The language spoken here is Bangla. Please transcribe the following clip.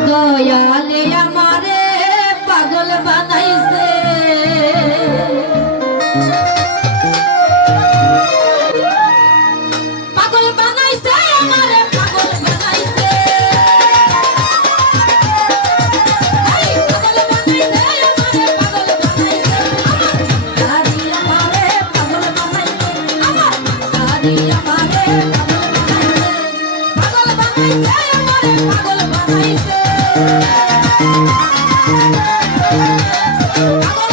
দয়ালে আমারে পাগল বানাইছে Thank you.